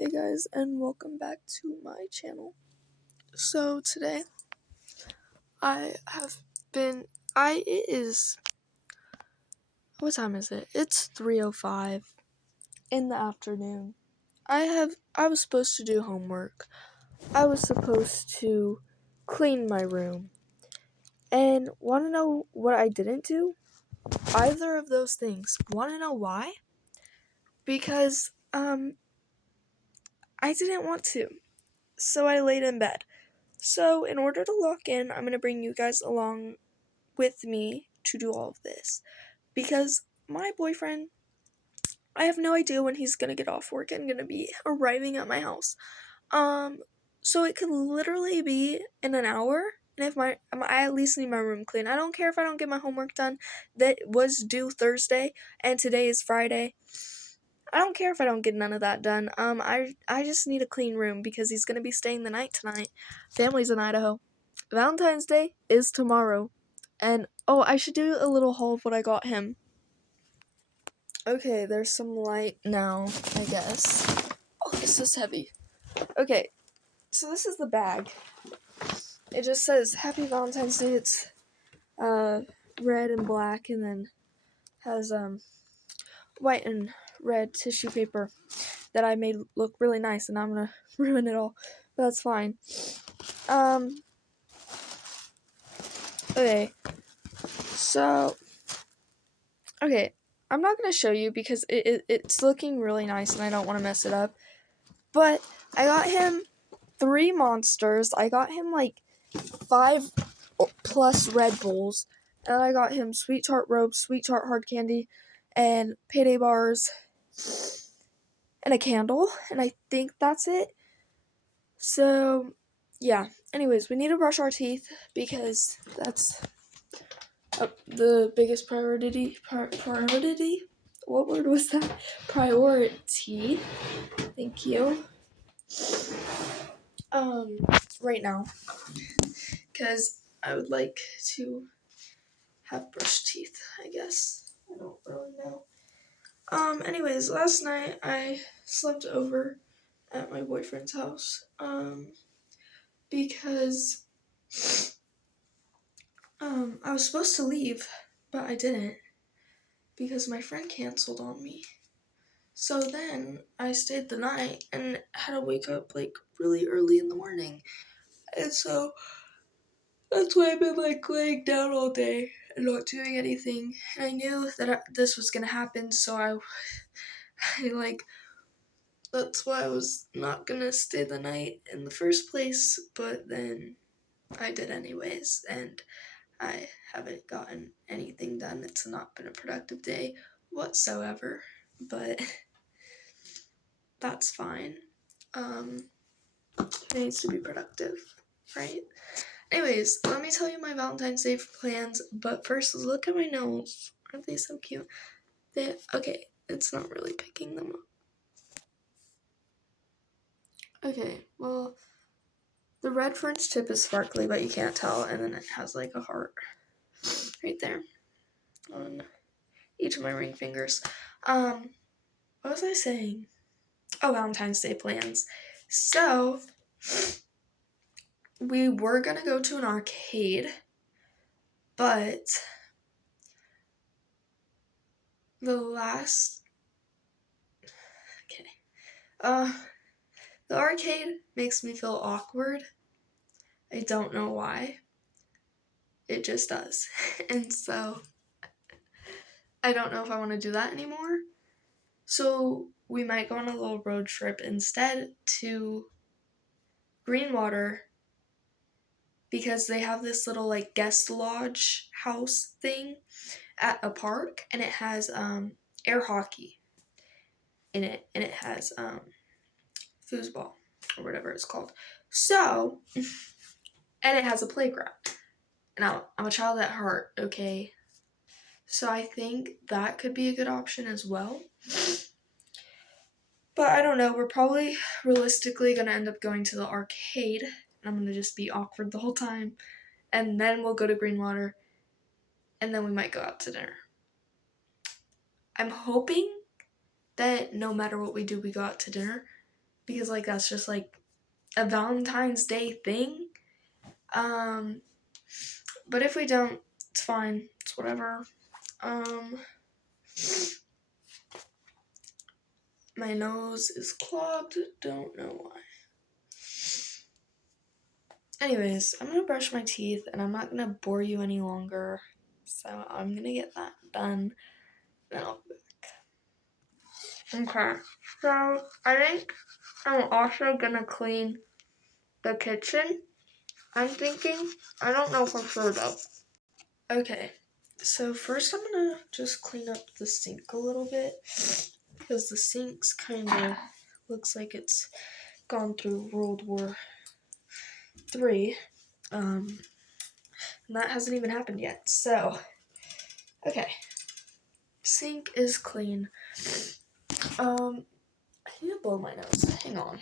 Hey guys, and welcome back to my channel. So today, it is, what time is it? It's 3:05 in the afternoon. I was supposed to do homework. I was supposed to clean my room. And want to know what I didn't do? Either of those things. Want to know why? Because, I didn't want to. So I laid in bed. So in order to lock in, I'm going to bring you guys along with me to do all of this. Because my boyfriend, I have no idea when he's going to get off work and going to be arriving at my house. So it could literally be in an hour. And if I at least need my room clean. I don't care if I don't get my homework done. That was due Thursday, and today is Friday. I don't care if I don't get none of that done. I just need a clean room because he's gonna be staying the night tonight. Family's in Idaho. Valentine's Day is tomorrow. And oh, I should do a little haul of what I got him. Okay, there's some light now, I guess. Oh, this is heavy. Okay, so this is the bag. It just says Happy Valentine's Day. It's red and black, and then has white and red tissue paper that I made look really nice, and I'm gonna ruin it all, but that's fine. Okay, so, okay, I'm not gonna show you because it's looking really nice, and I don't want to mess it up, but I got him 3 monsters. I got him like 5 plus Red Bulls, and I got him Sweet Tart ropes, Sweet Tart hard candy, and payday bars, and a candle, and I think that's it. So, yeah. Anyways, we need to brush our teeth because that's the biggest priority. Priority? What word was that? Priority. Thank you. Right now, because I would like to have brushed teeth, I guess. I don't really know. Anyways, last night I slept over at my boyfriend's house, because, I was supposed to leave, but I didn't, because my friend canceled on me. So then I stayed the night and had to wake up, like, really early in the morning. And so that's why I've been, like, laying down all day and not doing anything. And I knew that this was gonna happen, so that's why I was not gonna stay the night in the first place, but then I did anyways, and I haven't gotten anything done. It's not been a productive day whatsoever, but that's fine. It needs to be productive, right? Anyways, let me tell you my Valentine's Day plans, but first, look at my nails. Aren't they so cute? Okay, it's not really picking them up. Okay, well, the red French tip is sparkly, but you can't tell, and then it has like a heart right there on each of my ring fingers. What was I saying? Oh, Valentine's Day plans. So, we were gonna go to an arcade, but the arcade makes me feel awkward. I don't know why. It just does. And so, I don't know if I want to do that anymore. So, we might go on a little road trip instead to Greenwater, because they have this little like guest lodge house thing at a park, and it has air hockey in it, and it has foosball or whatever it's called. So, and it has a playground. Now, I'm a child at heart, okay? So I think that could be a good option as well. But I don't know, we're probably realistically gonna end up going to the arcade, and I'm gonna just be awkward the whole time. And then we'll go to Greenwater, and then we might go out to dinner. I'm hoping that no matter what we do, we go out to dinner, because like that's just like a Valentine's Day thing. But if we don't, it's fine. It's whatever. My nose is clogged. Don't know why. Anyways, I'm gonna brush my teeth and I'm not gonna bore you any longer. So I'm gonna get that done. Then I'll be back. Okay. So I think I'm also gonna clean the kitchen. I'm thinking. I don't know for sure though. Okay. So first I'm gonna just clean up the sink a little bit because the sink's kind of looks like it's gone through World War III. And that hasn't even happened yet. So, okay. Sink is clean. I need to blow my nose. Hang on.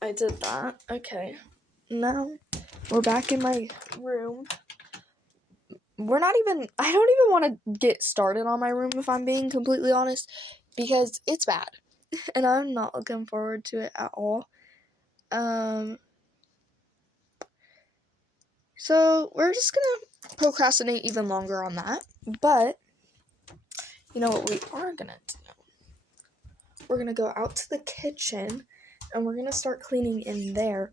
I did that. Okay. Now we're back in my room. I don't even want to get started on my room if I'm being completely honest, because it's bad. And I'm not looking forward to it at all. So we're just gonna procrastinate even longer on that. But you know what we are gonna do? We're gonna go out to the kitchen and we're gonna start cleaning in there.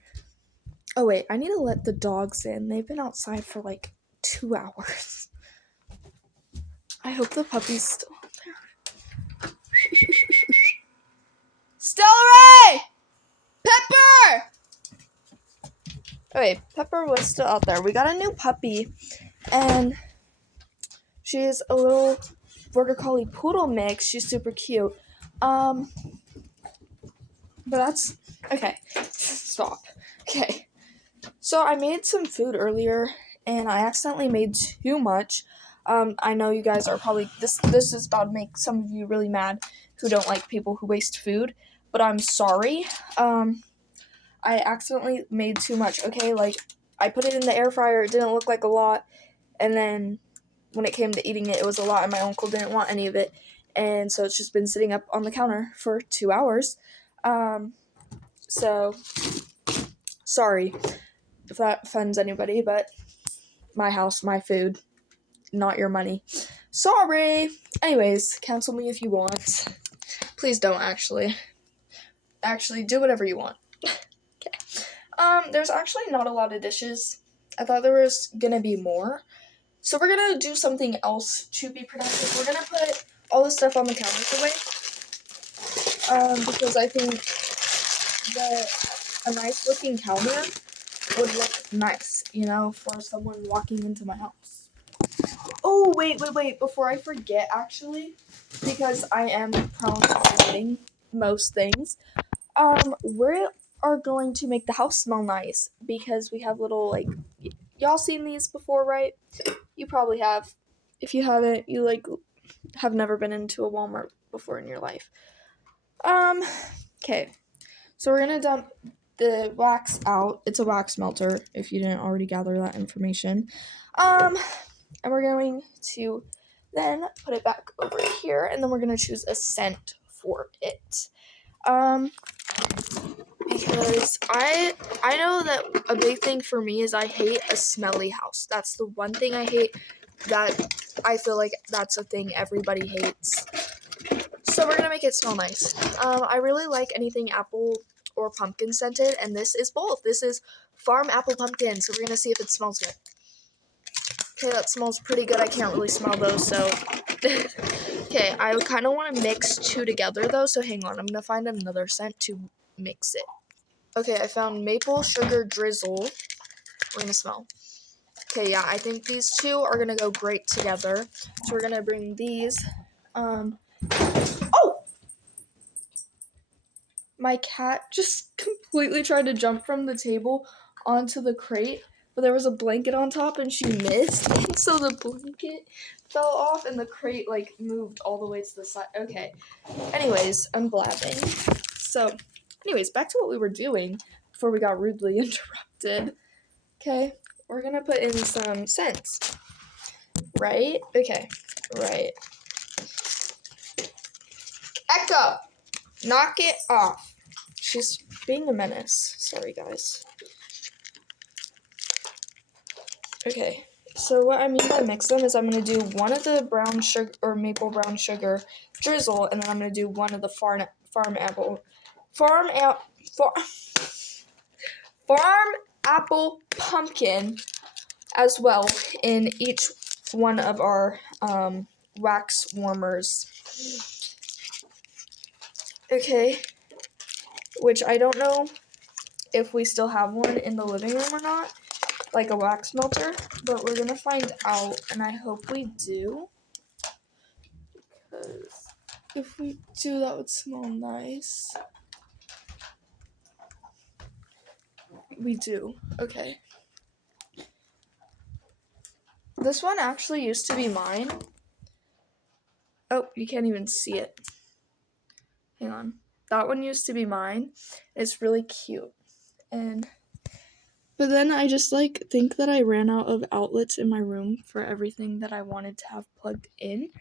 Oh wait, I need to let the dogs in. They've been outside for like 2 hours. I hope the puppy's still out there. Stella! Pepper! Oh wait, Pepper was still out there. We got a new puppy, and she's a little Border Collie Poodle mix. She's super cute. But that's okay. Stop. Okay. So I made some food earlier, and I accidentally made too much. I know you guys are probably this is about to make some of you really mad who don't like people who waste food, but I'm sorry. I accidentally made too much. Okay, like I put it in the air fryer. It didn't look like a lot, and then when it came to eating it, it was a lot, and my uncle didn't want any of it, and so it's just been sitting up on the counter for 2 hours. So sorry if that offends anybody, but my house, my food, not your money. Sorry. Anyways, cancel me if you want. Please don't actually. Actually, do whatever you want. Okay. There's actually not a lot of dishes. I thought there was gonna be more. So we're gonna do something else to be productive. We're gonna put all the stuff on the counters away. Because I think that a nice looking counter would look nice, for someone walking into my house. Oh, wait, before I forget, actually, because I am prone to forgetting most things, we are going to make the house smell nice, because we have little, y'all seen these before, right? You probably have. If you haven't, you, have never been into a Walmart before in your life. Okay, so we're gonna dump the wax out. It's a wax melter, if you didn't already gather that information. And we're going to then put it back over here, and then we're going to choose a scent for it. Because I know that a big thing for me is I hate a smelly house. That's the one thing I hate, that I feel like that's a thing everybody hates. So we're going to make it smell nice. I really like anything apple or pumpkin scented, and this is both. This is farm apple pumpkin, so we're going to see if it smells good. Okay, that smells pretty good. I can't really smell those, so... Okay, I kind of want to mix two together, though, so hang on. I'm going to find another scent to mix it. Okay, I found maple sugar drizzle. We're going to smell. Okay, yeah, I think these two are going to go great together. So we're going to bring these. Oh! My cat just completely tried to jump from the table onto the crate, but there was a blanket on top and she missed, and so the blanket fell off and the crate moved all the way to the side. Okay. Anyways, I'm blabbing. So, back to what we were doing before we got rudely interrupted. Okay, we're gonna put in some scents. Right? Okay. Right. Echo! Knock it off. she's being a menace. Sorry, guys. Okay, so what I mean by mix them is I'm going to do one of the brown sugar or maple brown sugar drizzle, and then I'm going to do one of the farm apple pumpkin as well in each one of our wax warmers. Okay, which I don't know if we still have one in the living room or not, like a wax melter, but we're gonna find out, and I hope we do, because if we do, that would smell nice. We do. Okay. This one actually used to be mine. Oh, you can't even see it. Hang on. That one used to be mine. It's really cute. But then I just think that I ran out of outlets in my room for everything that I wanted to have plugged in.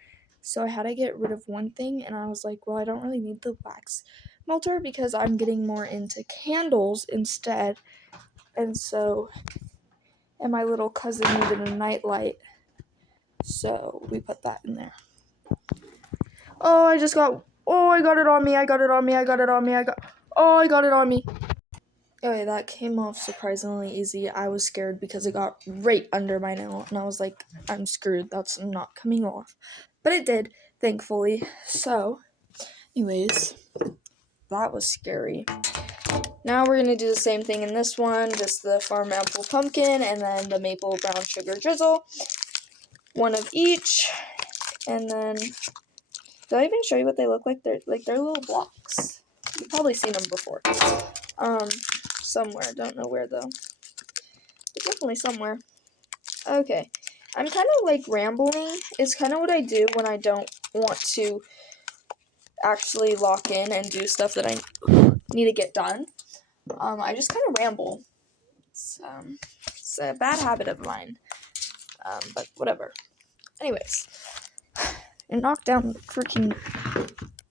So I had to get rid of one thing, and I was like, well, I don't really need the wax melter because I'm getting more into candles instead. And my little cousin needed a nightlight. So we put that in there. Oh, I got it on me. I got it on me. Okay, that came off surprisingly easy. I was scared because it got right under my nail, and I was like, I'm screwed. That's not coming off. But it did, thankfully. So, anyways, that was scary. Now we're going to do the same thing in this one, just the farm apple pumpkin, and then the maple brown sugar drizzle. One of each, and then, did I even show you what they look like? They're little blocks. You've probably seen them before. Somewhere. Don't know where though. But definitely somewhere. Okay. I'm kind of rambling. It's kind of what I do when I don't want to actually lock in and do stuff that I need to get done. I just kind of ramble. It's a bad habit of mine. But whatever. Anyways. I knocked down the freaking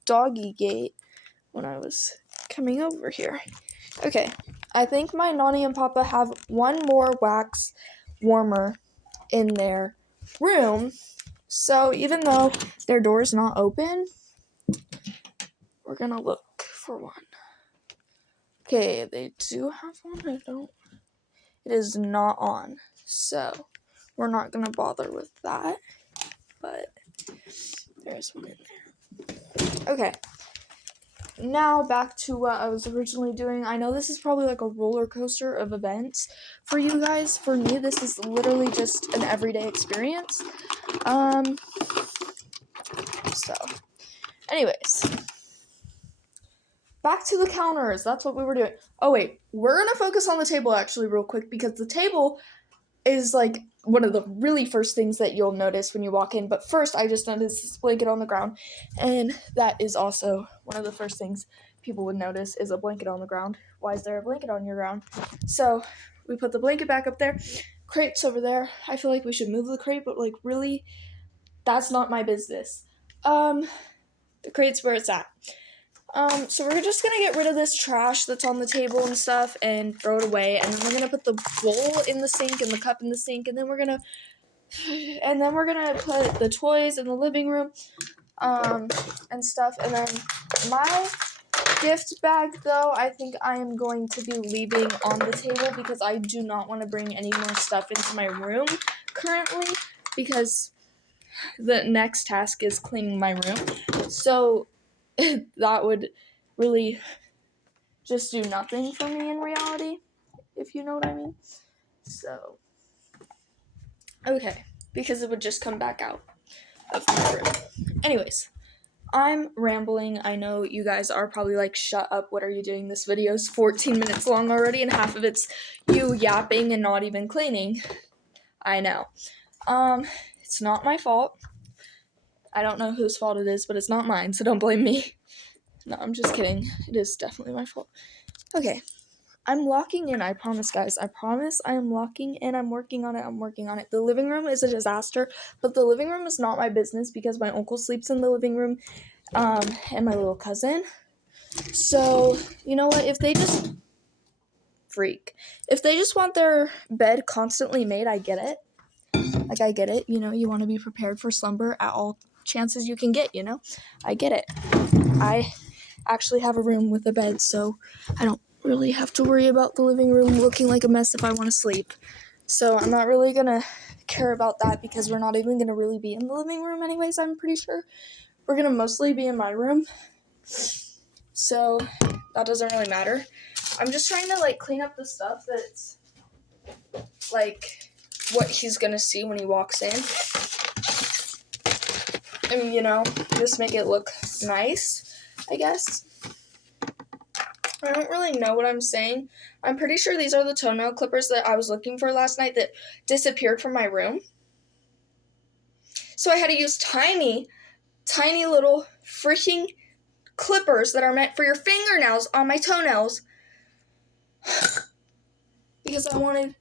doggy gate when I was coming over here. Okay. I think my Nani and Papa have one more wax warmer in their room. So even though their door's not open, we're gonna look for one. Okay, they do have one. It is not on. So we're not gonna bother with that. But there's one in there. Okay. Now back to what I was originally doing. I know this is probably a roller coaster of events for you guys. For me, this is literally just an everyday experience. So, anyways, back to the counters. That's what we were doing. Oh wait, we're gonna focus on the table actually real quick because the table is one of the really first things that you'll notice when you walk in. But first, I just noticed this blanket on the ground, and that is also one of the first things people would notice is a blanket on the ground. Why is there a blanket on your ground? So we put the blanket back up there. Crate's over there. I feel like we should move the crate, but really, that's not my business. The crate's where it's at. So we're just gonna get rid of this trash that's on the table and stuff and throw it away, and then we're gonna put the bowl in the sink and the cup in the sink, and then we're gonna put the toys in the living room, and stuff, and then my gift bag, though, I think I am going to be leaving on the table because I do not want to bring any more stuff into my room currently because the next task is cleaning my room, so that would really just do nothing for me in reality, if you know what I mean. So, okay, because it would just come back out of my room. Anyways, I'm rambling. I know you guys are probably shut up, what are you doing? This video is 14 minutes long already, and half of it's you yapping and not even cleaning. I know. It's not my fault. I don't know whose fault it is, but it's not mine, so don't blame me. No, I'm just kidding. It is definitely my fault. Okay. I'm locking in, I promise, guys. I promise I am locking in. I'm working on it. The living room is a disaster, but the living room is not my business because my uncle sleeps in the living room, and my little cousin. So, you know what? If they just want their bed constantly made, I get it. Like, I get it. You know, you want to be prepared for slumber at all chances you can get, you know? I get it. I actually have a room with a bed, so I don't really have to worry about the living room looking like a mess if I want to sleep. So I'm not really gonna care about that because we're not even gonna really be in the living room anyways, I'm pretty sure. We're gonna mostly be in my room. So that doesn't really matter. I'm just trying to, like, clean up the stuff that's, like, what he's gonna see when he walks in. And, you know, just make it look nice, I guess. I don't really know what I'm saying. I'm pretty sure these are the toenail clippers that I was looking for last night that disappeared from my room. So I had to use tiny little freaking clippers that are meant for your fingernails on my toenails because I wanted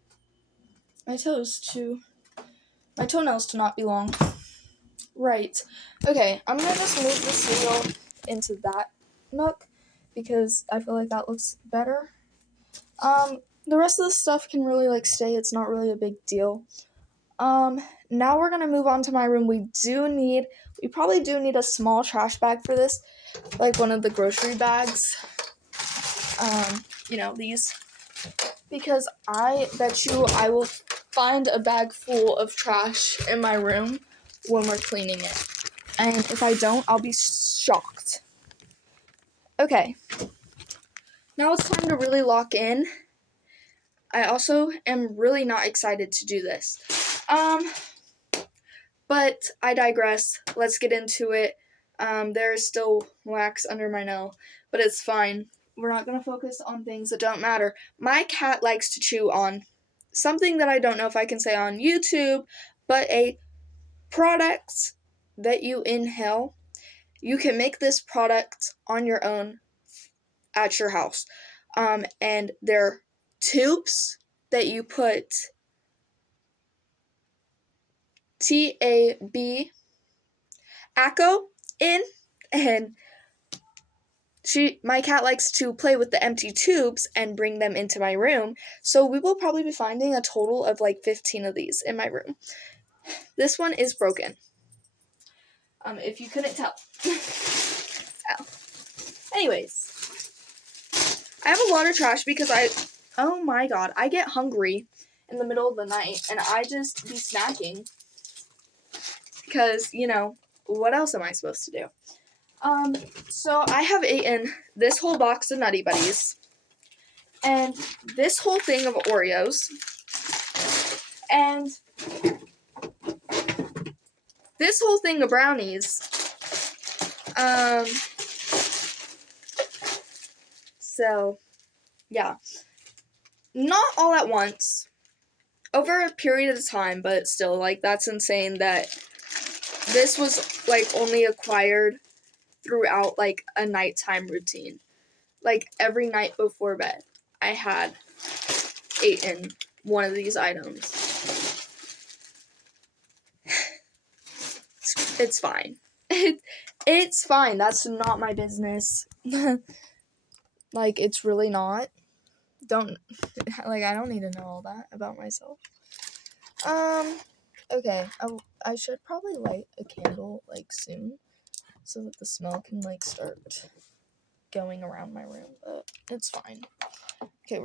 my toenails to not be long. Right. Okay, I'm gonna just move the cereal into that nook because I feel like that looks better. The rest of the stuff can really, like, stay. It's not really a big deal. Now we're gonna move on to my room. We probably do need a small trash bag for this, like one of the grocery bags. You know, these. Because I bet you I will find a bag full of trash in my room when we're cleaning it. And if I don't, I'll be shocked. Okay. Now it's time to really lock in. I also am really not excited to do this. But I digress. Let's get into it. There's still wax under my nail, but it's fine. We're not going to focus on things that don't matter. My cat likes to chew on something that I don't know if I can say on YouTube, but a product that you inhale. You can make this product on your own at your house. And they're tubes that you put TAB ACO in, and my cat likes to play with the empty tubes and bring them into my room, so we will probably be finding a total of like 15 of these in my room. This one is broken. If you couldn't tell. Oh. Anyways, I have a lot of trash because oh my god, I get hungry in the middle of the night and I just be snacking because, you know, what else am I supposed to do? So I have eaten this whole box of Nutty Buddies, and this whole thing of Oreos, and this whole thing of brownies. So, yeah. Not all at once. Over a period of time, but still, like, that's insane that this was, like, only acquired throughout, like, a nighttime routine. Like, every night before bed, I had eaten one of these items. It's fine. It's fine. That's not my business. Like, it's really not. I don't need to know all that about myself. Okay. I should probably light a candle, like, soon, so that the smell can, like, start going around my room, but it's fine. Okay,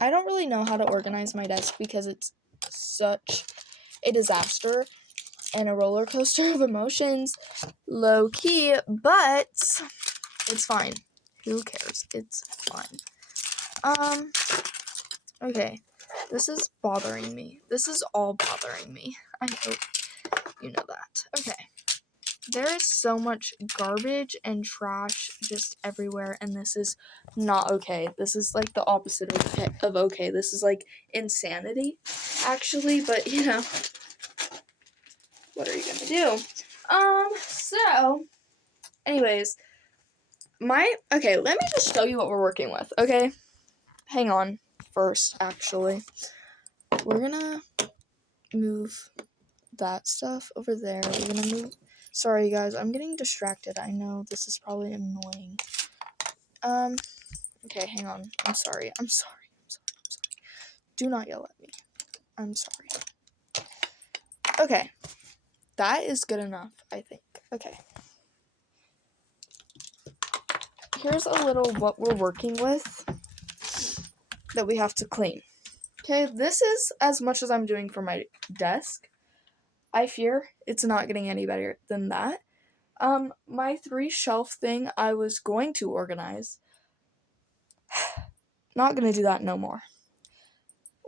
I don't really know how to organize my desk because it's such a disaster and a roller coaster of emotions, low key, but it's fine. Who cares? It's fine. Okay. This is bothering me. This is all bothering me. I hope you know that. Okay. There is so much garbage and trash just everywhere, and this is not okay. This is, like, the opposite of okay. This is, like, insanity, actually, but, you know, what are you gonna do? So, anyways, okay, let me just show you what we're working with, okay? Hang on first, actually. We're gonna move that stuff over there. We're gonna move... Sorry, guys, I'm getting distracted. I know this is probably annoying. Okay, hang on. I'm sorry. Do not yell at me. I'm sorry. Okay. That is good enough, I think. Okay. Here's a little what we're working with that we have to clean. Okay, this is as much as I'm doing for my desk. I fear it's not getting any better than that. My 3-shelf thing I was going to organize. Not gonna do that no more.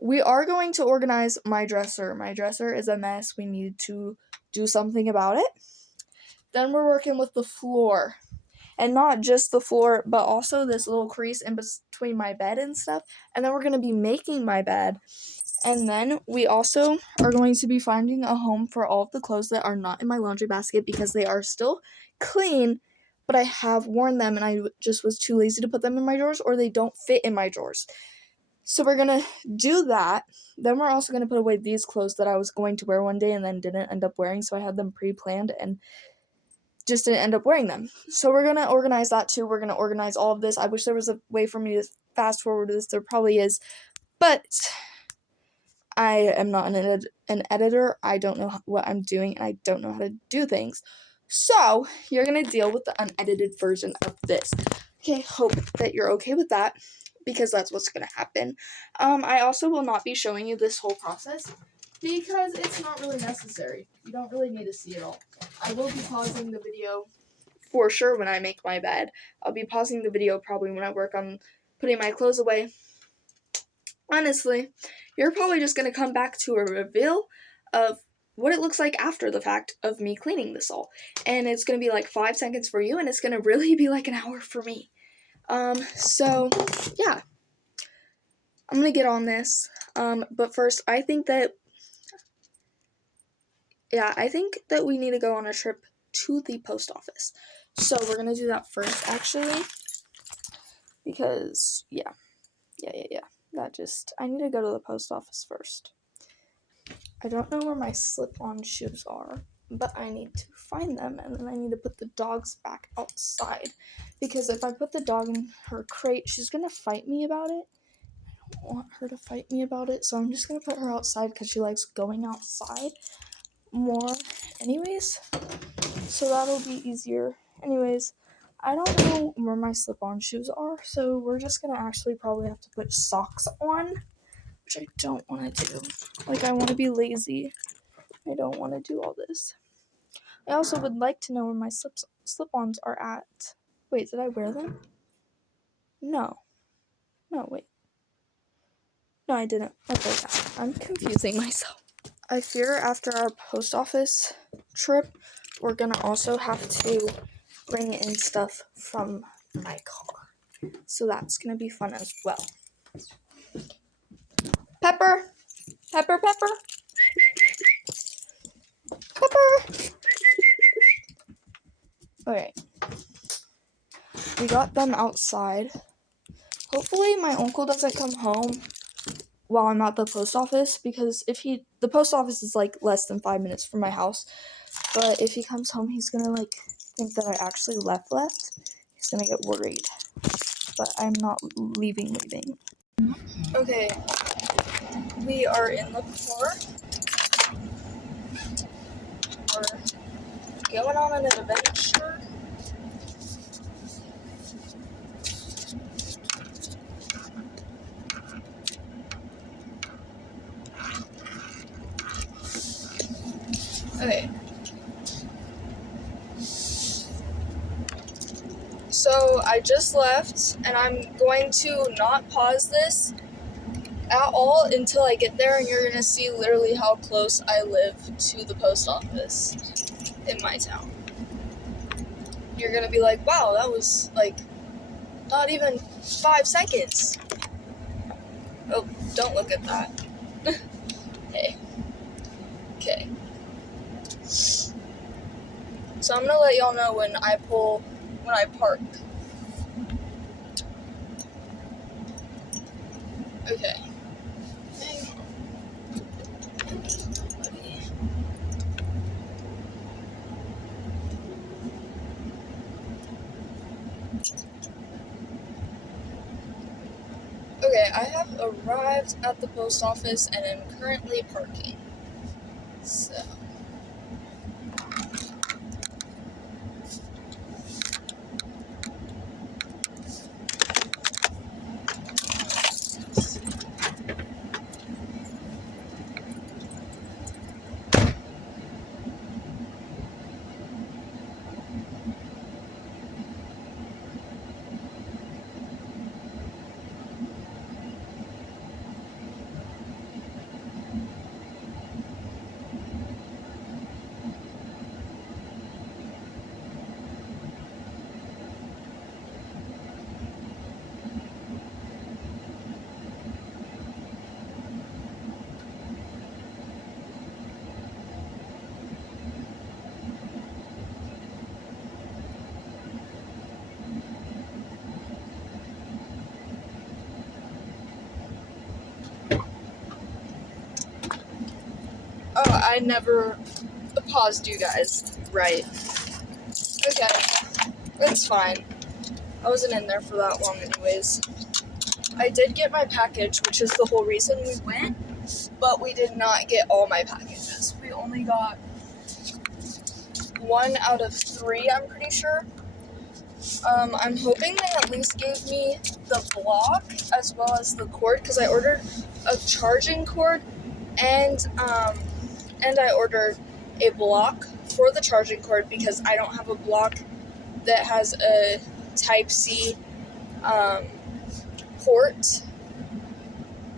We are going to organize my dresser. My dresser is a mess. We need to do something about it. Then we're working with the floor. And not just the floor, but also this little crease in between my bed and stuff. And then we're going to be making my bed. And then we also are going to be finding a home for all of the clothes that are not in my laundry basket because they are still clean, but I have worn them and I just was too lazy to put them in my drawers, or they don't fit in my drawers. So we're going to do that. Then we're also going to put away these clothes that I was going to wear one day and then didn't end up wearing, so I had them pre-planned and just didn't end up wearing them. So we're going to organize that too. We're going to organize all of this. I wish there was a way for me to fast forward this. There probably is. But I am not an editor. I don't know what I'm doing, and I don't know how to do things. So you're going to deal with the unedited version of this. Okay, hope that you're okay with that, because that's what's going to happen. I also will not be showing you this whole process, because it's not really necessary. You don't really need to see it all. I will be pausing the video for sure when I make my bed. I'll be pausing the video probably when I work on putting my clothes away. Honestly, you're probably just going to come back to a reveal of what it looks like after the fact of me cleaning this all. And it's going to be like 5 seconds for you, and it's going to really be like an hour for me. So, yeah. I'm going to get on this. But first, I think that we need to go on a trip to the post office. So we're going to do that first, actually. Because, yeah. I need to go to the post office first. I don't know where my slip-on shoes are, but I need to find them, and then I need to put the dogs back outside. Because if I put the dog in her crate, she's going to fight me about it. I don't want her to fight me about it, so I'm just going to put her outside because she likes going outside more anyways. So that'll be easier. Anyways, I don't know where my slip-on shoes are, so we're just going to actually probably have to put socks on, which I don't want to do. Like, I want to be lazy. I don't want to do all this. I also would like to know where my slip-ons are at. Wait, did I wear them? No, wait. No, I didn't. Okay, yeah. I'm confusing myself. I fear after our post office trip, we're gonna also have to bring in stuff from my car. So that's gonna be fun as well. Pepper! Pepper! Okay. We got them outside. Hopefully my uncle doesn't come home while I'm at the post office, because the post office is like less than 5 minutes from my house, but if he comes home, he's gonna like think that I actually left. He's gonna get worried, but I'm not leaving. Okay, we are in the car. We're going on an adventure. Okay. So I just left, and I'm going to not pause this at all until I get there, and you're going to see literally how close I live to the post office in my town. You're going to be like, wow, that was like not even 5 seconds. Oh, don't look at that. Hey. Okay. So I'm gonna let y'all know when I park. Okay. Okay, I have arrived at the post office and am currently parking. So, oh, I never paused you guys. Right. Okay, it's fine. I wasn't in there for that long anyways. I did get my package, which is the whole reason we went, but we did not get all my packages. We only got 1 out of 3, I'm pretty sure. I'm hoping they at least gave me the block as well as the cord, because I ordered a charging cord and I ordered a block for the charging cord because I don't have a block that has a Type-C port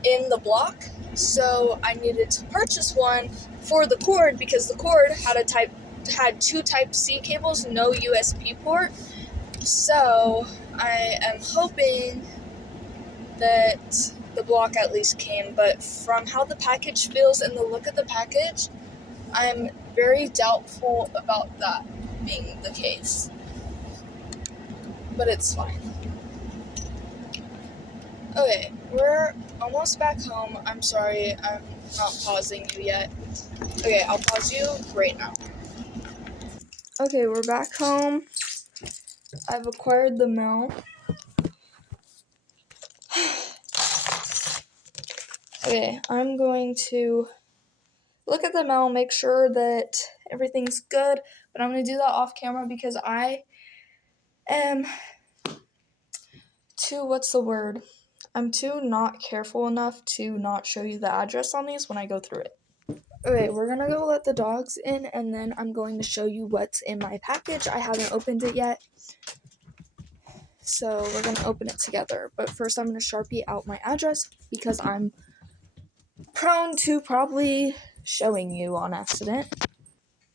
in the block, so I needed to purchase one for the cord because the cord had 2 Type-C cables, no USB port. So I am hoping that the block at least came, but from how the package feels and the look of the package, I'm very doubtful about that being the case. But it's fine. Okay, we're almost back home. I'm sorry, I'm not pausing you yet. Okay, I'll pause you right now. Okay, we're back home. I've acquired the mail. Okay, I'm going to look at the mail, make sure that everything's good, but I'm going to do that off camera because I am I'm too not careful enough to not show you the address on these when I go through it. Okay, we're gonna go let the dogs in and then I'm going to show you what's in my package. I haven't opened it yet, so we're gonna open it together. But first I'm gonna Sharpie out my address because I'm prone to probably showing you on accident.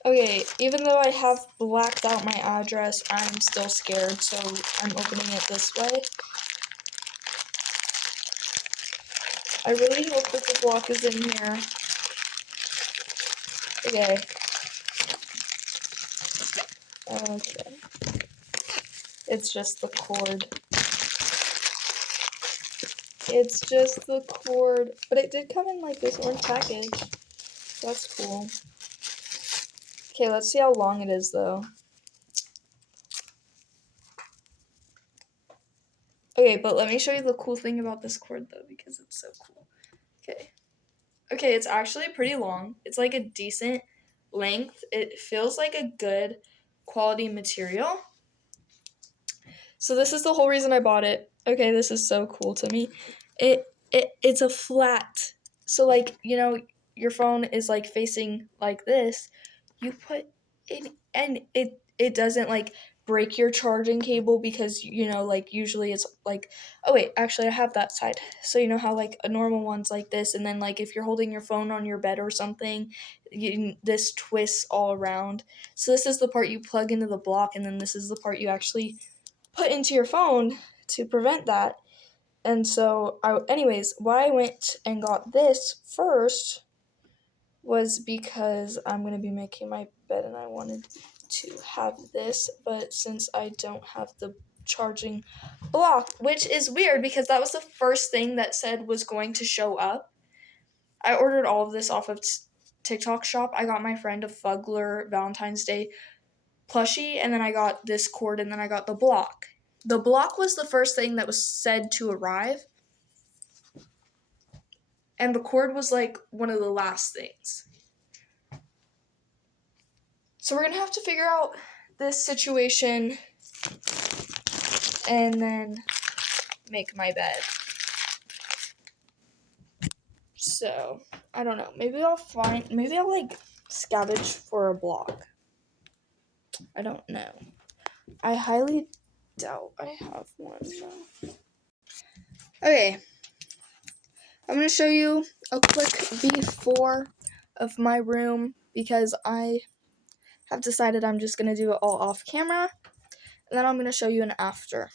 Okay, even though I have blacked out my address, I'm still scared, so I'm opening it this way. I really hope that the block is in here. Okay. Okay. It's just the cord. It's just the cord. But it did come in like this orange package. That's cool. Okay, let's see how long it is though. Okay, but let me show you the cool thing about this cord though, because it's so cool. Okay. Okay, it's actually pretty long. It's like a decent length. It feels like a good quality material. So this is the whole reason I bought it. Okay, this is so cool to me. It's a flat. So like, you know, your phone is like facing like this. You put it and it doesn't like break your charging cable because you know like usually it's like oh wait, actually I have that side. So you know how like a normal one's like this and then like if you're holding your phone on your bed or something, this twists all around. So this is the part you plug into the block and then this is the part you actually put into your phone to prevent that. And so, anyways, why I went and got this first was because I'm going to be making my bed and I wanted to have this, but since I don't have the charging block, which is weird because that was the first thing that said was going to show up. I ordered all of this off of TikTok shop. I got my friend a Fugler Valentine's Day plushie, and then I got this cord, and then I got the block. The block was the first thing that was said to arrive, and the cord was like one of the last things. So we're gonna have to figure out this situation and then make my bed. So I don't know. Maybe I'll like scavenge for a block. I don't know. I highly doubt I have one though. Okay. I'm gonna show you a quick before of my room because I have decided I'm just gonna do it all off camera, and then I'm gonna show you an after.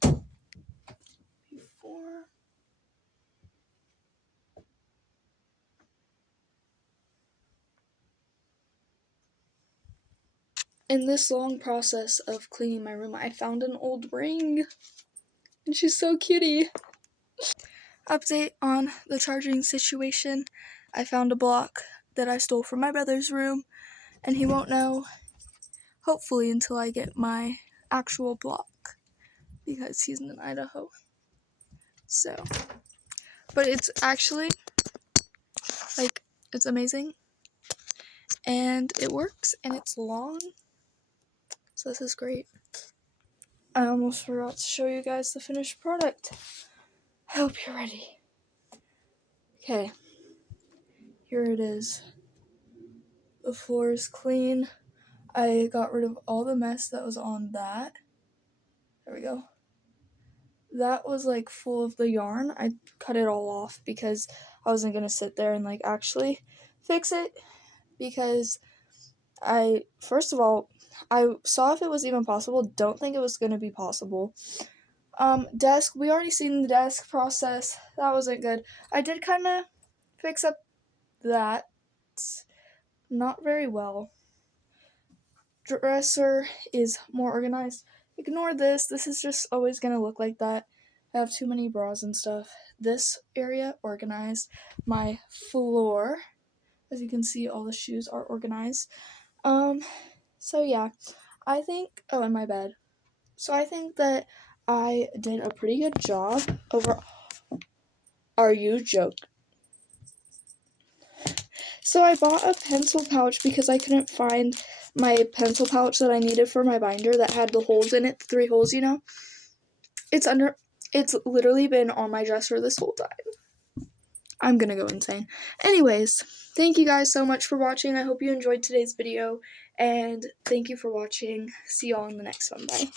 Before. In this long process of cleaning my room, I found an old ring, and she's so cutie. Update on the charging situation. I found a block that I stole from my brother's room, and he won't know, hopefully, until I get my actual block, because he's in Idaho. So, but it's actually, like, it's amazing, and it works, and it's long, so this is great. I almost forgot to show you guys the finished product. I hope you're ready. Okay, here it is. The floor is clean. I got rid of all the mess that was on that. There we go. That was like full of the yarn. I cut it all off because I wasn't gonna sit there and like actually fix it, because first of all, I saw if it was even possible. Don't think it was gonna be possible. Desk, we already seen the desk process. That wasn't good. I did kind of fix up that. Not very well. Dresser is more organized. Ignore this. This is just always gonna look like that. I have too many bras and stuff. This area organized. My floor, as you can see, all the shoes are organized. So yeah, I think, and my bed. So I think that I did a pretty good job over. Are you joking? So I bought a pencil pouch because I couldn't find my pencil pouch that I needed for my binder that had the holes in it, the 3 holes, you know. It's literally been on my dresser this whole time. I'm gonna go insane. Anyways, thank you guys so much for watching. I hope you enjoyed today's video, and thank you for watching. See y'all in the next one. Bye.